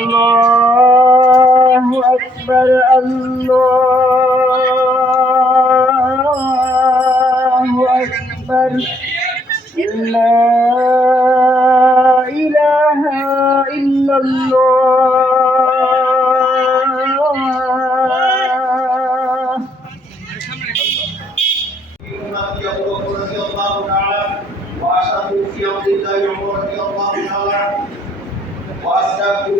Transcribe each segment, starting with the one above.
الله أكبر الله أكبر. لا إله إلا الله. رضي الله تعالى وأشهد في عبد الله عمر رضي الله تعالى حياء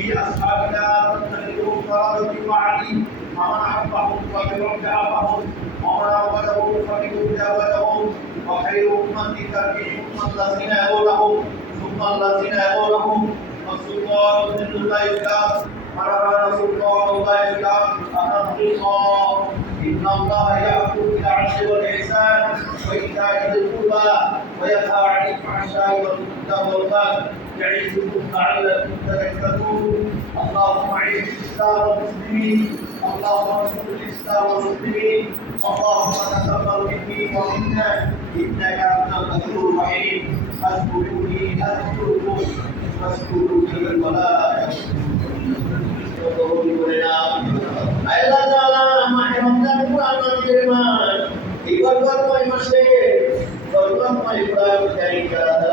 في أصحابنا فاتخذهم فرادة وعلي ومن أحبهم فبرد عفهم ومن أبغضهم فبرد أبدهم وخير أمتك الأمة الذين يلونهم ثم الذين يلونهم والسلطان من الله الإسلام ونرى سلطان الله الإسلام أمر الله. إن الله يأمر بالعدل والإحسان وإيتاء ذي القربى وينهى عن الفحشاء والمنكر والبغي. يعزكم لعلكم تذكرون اللهم اعز الاسلام والمسلمين اللهم انصر الاسلام والمسلمين اللهم تقبل مني ومنا انك انت الغفور الرحيم فاذكروني اذكركم فاذكروني ولا আল্লাহ তাআলা আমাকে রমজান কোরআন নাজির মান এই বরকতময় মাসে বরকতময় কোরআন জারি করা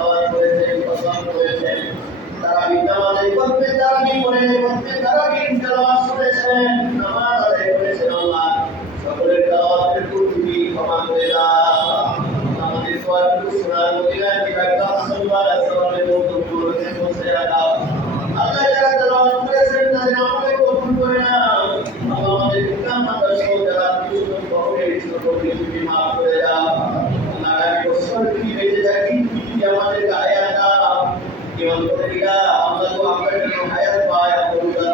identified